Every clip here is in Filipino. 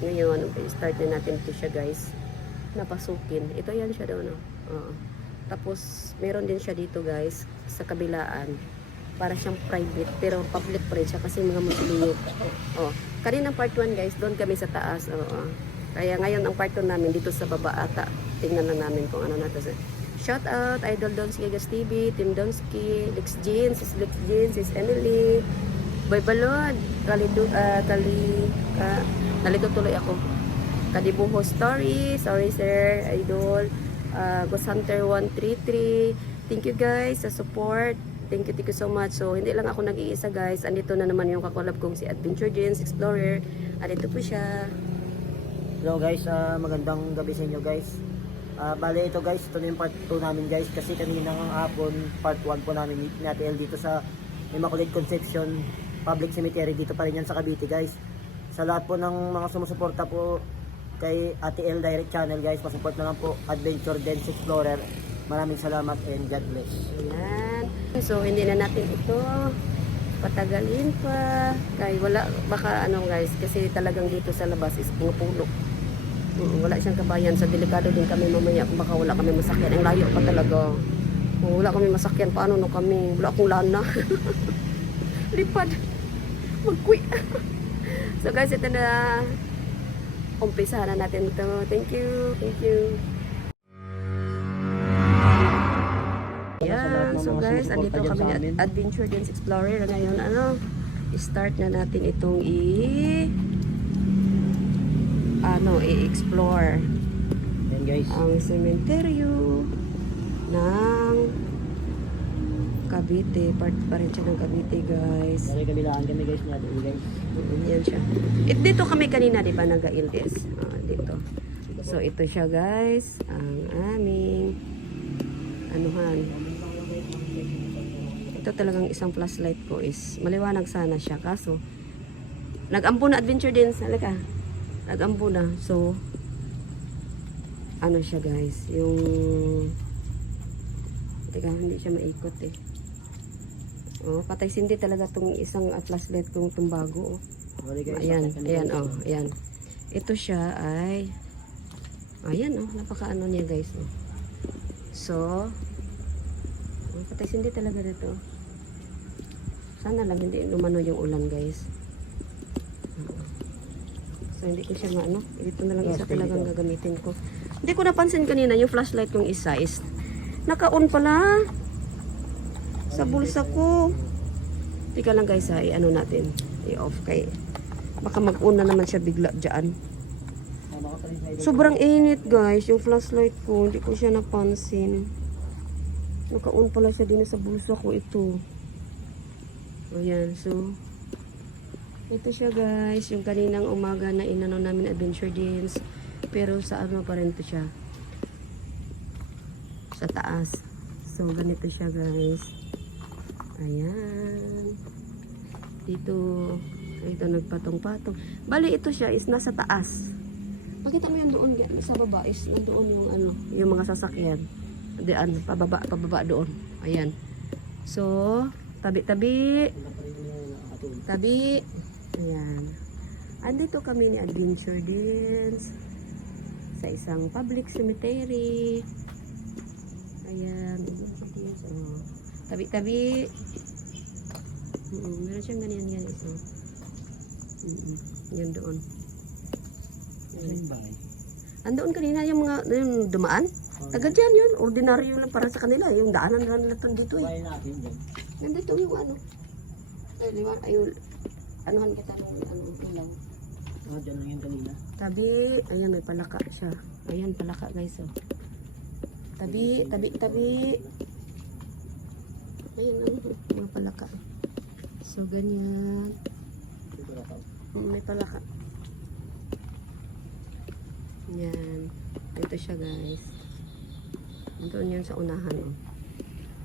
Ngayon, start na natin ito siya guys. Napasukin. Ito yan siya daw, no? Oo. Tapos, meron din siya dito guys, sa kabilaan. Para siyang private, pero public pa rin siya kasi mga Muslim. Oh. Kanina part 1 guys, doon kami sa taas. Oo. Kaya ngayon ang part 2 namin dito sa baba ata. Tingnan na namin kung ano natin. Shout out, Idol Donsky Gas TV, Team Donsky, Lex Jeans, Sis Emily, Boy Balod, nalito tuloy ako. Kadibuho Story, sorry sir, Idol, Ghost Hunter 133. Thank you guys sa support. Thank you so much. So, hindi lang ako nag-iisa guys. Andito na naman yung kakolab kong si Adventure Jeans Explorer. Andito po siya. Hello guys, magandang gabi sa inyo guys. Bale ito guys, ito na yung part 2 namin guys. Kasi kaninang hapon, part 1 po namin ni Ate El dito sa Immaculate Conception Public Cemetery. Dito pa rin yan sa Cavite guys. Sa lahat po ng mga sumusuporta po kay Ate El Direct Channel guys, pasupport na lang po Adventure Dance Explorer. Maraming salamat and God bless. Ayan. So, hindi na natin ito patagalin pa. Kaya wala, baka ano guys, kasi talagang dito sa labas is puno. Wala siyang kabayan. So, delikado din kami mamaya kung baka wala kami masakyan. Ang layo pa talaga. Kung wala kami masakyan, paano no kami? Wala akong lana. Lipad. Mag-quit. So guys, ito na. Umpisa na natin ito. Thank you. Thank you. Yeah, so guys, andito kami at Adventure Dance Explorer. Ngayon, start na natin itong i-explore Yan guys. ang sementeryo ng Cavite. Part pa rin siya ng Cavite guys. Dari kabilaan kami guys ni Ate El guys. Yan siya. Dito kami kanina, di ba, nag-iltis. Dito. So, ito siya guys. Ang aming anuhan. Ito talagang isang flashlight ko is maliwanag sana siya. Kaso, nag-ampo na Adventure Dance. Halika. Nag-ampo na. So, ano siya guys. Yung teka, hindi siya maikot eh. Oh, patay sindi talaga tong isang flashlight kong tumbago. Ayan, ayan. Ito siya ay ayan napakaano niya guys. So, patay sindi talaga dito. Sana lang hindi lumano yung ulan guys. So, hindi ko siya maano. Ito na lang isa talagang gagamitin ko. Hindi ko napansin kanina yung flashlight kong isa is naka-on pala sa bulsa ko. Tika lang guys ha, i-ano natin, i-off kay baka mag-on na naman siya bigla dyan. Sobrang init guys yung flashlight ko, hindi ko siya napansin. Naka-on pala siya din sa bulsa ko ito. Ayan, so ito siya guys, yung kaninang umaga na inano namin Adventure Jeans, pero sa ano pa rin to siya, sa taas. So ganito siya guys. Ayan. Dito nagpatong-patong. Bali ito siya is nasa taas. Pakita mo yung doon sa baba is nandoon yung yung mga sasakyan. Diyan pababa doon. Ayan. So, tabi. Ayan. Andito kami ni Adventure Dance sa isang public cemetery. Ayan. Tabi. Meron siyang ganyan ito. Yan doon. Andoon kanina yung mga yung dumaan. Taga dyan yun. Ordinaryo lang para sa kanila. Yung daanan lang nila dito eh. Nandito yung ano. Ayun. Anuhan kita ng ilaw. Dyan lang yung kanina. Tabi. Ayan, may palaka siya. Ayan, palaka guys. Oh. Tabi. Ayan, mga palaka. So, ganyan. May palaka. Yan. Ito siya, guys. Doon yan sa unahan. Oh.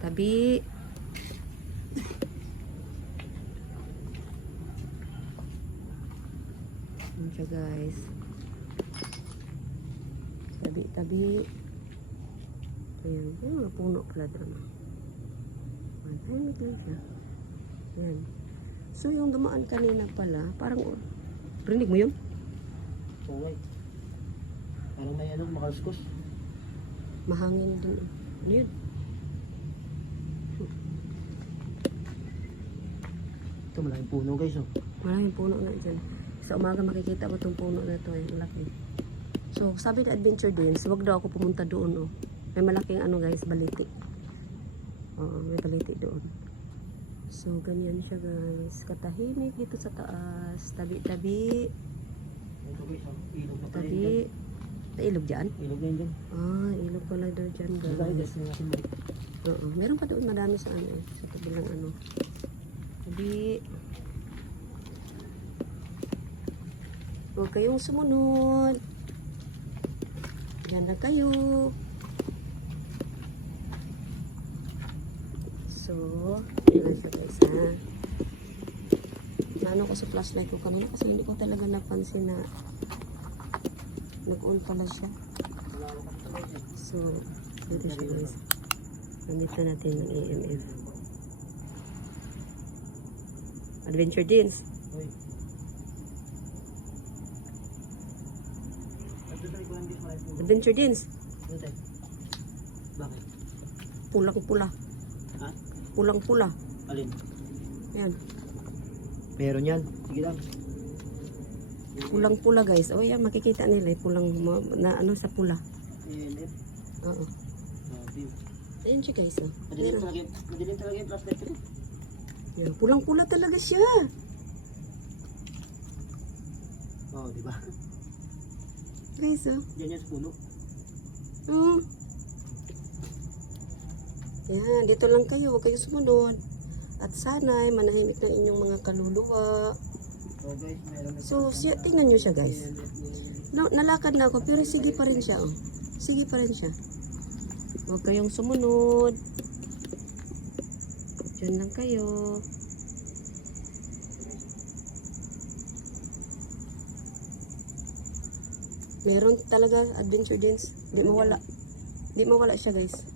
Tabi. Yan siya, guys. Tabi. Ayan. Mga puno pala doon. Tahimik lang siya. Ayan. So, yung dumaan kanina pala, parang, rinig mo yun? Okay. Parang may ano, makalskos. Mahangin din. Ano yun? Ito, malaking puno guys, oh. Maraming puno na dyan. Sa umaga makikita mo itong puno na ito. Ang laki. So, sabi ni Adventure Dins, huwag daw ako pumunta doon. Oh. May malaking ano guys, baliti. Oo, may baliti doon. So, ganyan siya guys. Katahimik dito sa taas. Tabi-tabi. Ito guys, oh. Ilog na pala yun Tabi. dyan. May ilog dyan? Ilog na yun dyan. Ah, ilog pala daw dyan Diba guys, guys. yung ating balik. Oo, meron pa doon madami sa ano eh. Sa kabilang ano. Tabi. Huwag kayong sumunod. Diyan lang kayo. So, yun siya guys ha. Naano ko sa flashlight ko kanina kasi hindi ko talaga napansin na nag-on pala siya. So, dito siya guys. Nandito natin ng EMF. Adventure Dins. Uy. Nagtutuloy ko lang guys, maraming puno. Adventure Dins. Ano tayo? Bakit? Pulang-pula. Ha? Pulang-pula. Alin? Ayan. Meron yan. Sige lang. Pulang-pula guys. O yan, makikita nila eh. Pulang na ano sa pula. ELF. Oo. View. Ayan siya guys. Oh. Madilim talaga yung flashlight ko rin. Yan, pulang-pula talaga siya. Oo, di ba? Guys, oh. Yan yan sa puno. Oh. Yan, dito lang kayo. Huwag kayong sumunod. At sana'y manahimik ng inyong mga kaluluwa. So guys, meron na. So, tingnan nyo siya guys. Nalakad na ako pero sige pa rin siya. Oh. Sige pa rin siya. Huwag kayong sumunod. Diyan lang kayo. Meron talaga Adventure Dins. Di mawala. Di mawala siya guys.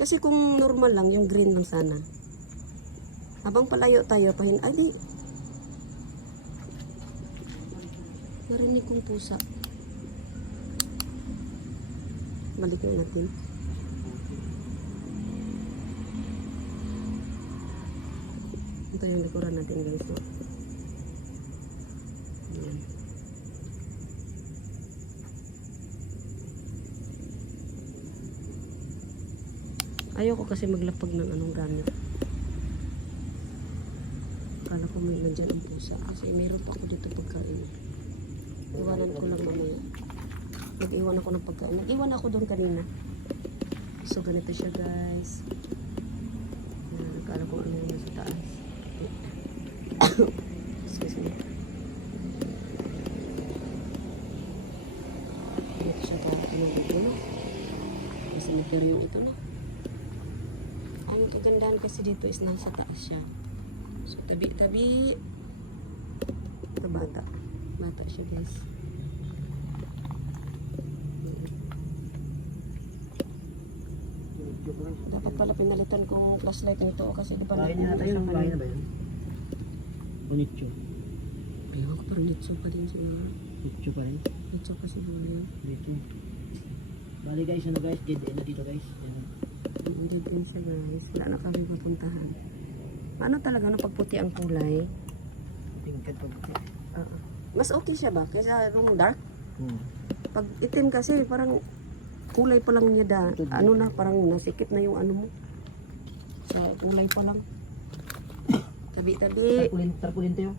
Kasi kung normal lang, yung green lang sana. Habang palayo tayo, ay di. Narinig kong pusa. Balikin natin. Ito yung likuran natin guys. Oh. Ayan. Ayoko kasi maglapag ng anong gamit. Akala ko may nandyan ang pusa. Kasi mayroon pa ako dito pagkain. Iwanan ko lang mamaya. Nag-iwan ako ng pagkain. Nag-iwan ako doon kanina. So, ganito siya guys. Yan, akala ko ano yung nasa taas. Excuse me. Ganito siya guys. Ano dito no? Kasi material ito no? Ang kagandahan kasi dito is nasa taas siya. So, tabi-tabi. Ito bata. Bata siya guys. Dapat pala pinalitan kong flashlight nito kasi di ba Bahay na tayo. Bahay na ba yun? O nicho? Ewan ko parang nitso pa din siya. Nicho pa rin? Nitso pa siguro yun. Nicho. Bali guys, ano guys? Dead end na dito guys. Yan. Hindi din siya guys. Wala na kami mapuntahan. Ano talaga na pagputi ang kulay? Tingkad pag Mas okay siya ba? Kaysa yung dark? Hmm. Pag itim kasi parang kulay pa lang niya ano na parang nasikip na yung ano mo. Sa kulay pa lang. Tabi-tabi. Tarpaulin tayo.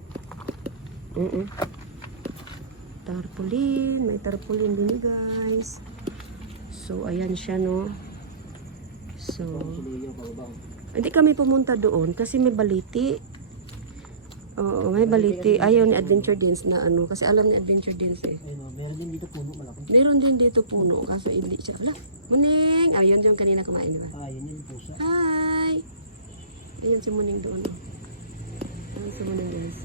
Tarpaulin. May tarpaulin din guys. So ayan siya no. So hindi kami pumunta doon kasi may baliti. Oo, may baliti. Ayaw ni Adventure Dins na ano. Kasi alam ni Adventure Dins eh. Ayun, meron din dito puno malaki. Meron din dito puno. Kaso hindi siya. Wala. Muning. Ayun yung kanina kumain diba? Ah, yun yung pusa. Hi! Ayan si Muning doon. Oh. Ayan si Muning guys.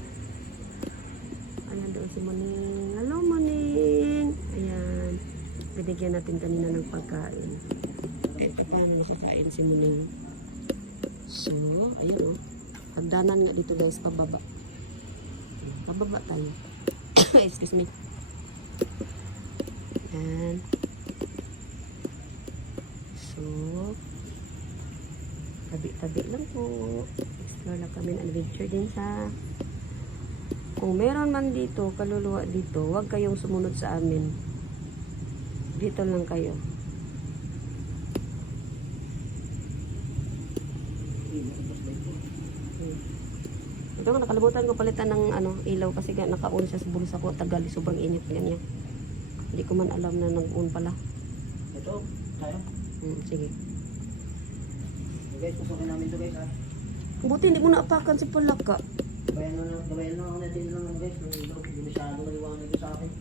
Ayan doon si Muning. Hello Muning! Ayan. Binigyan natin kanina ng pagkain. Eh, paano nakakain si Muning? So, ayan oh. Pagdanan nga dito guys, pababa. Baba tayo. Excuse me. Yan. So, tabi-tabi lang po. Explore lang kami ng adventure din sa... Kung meron man dito, kaluluwa dito, huwag kayong sumunod sa amin. Dito lang kayo. Ito nga, nakalimutan ko palitan ng ilaw kasi naka-on siya sa bulsa ko. Tagal, sobrang init ganyan. Hindi ko man alam na nag-on pala. Ito, tayo. Sige. So guys, pasukin namin to guys ha. Buti hindi mo naapakan si Palaka. Gabayan na ako natin lang guys. Hindi masyado maliwanag sa akin.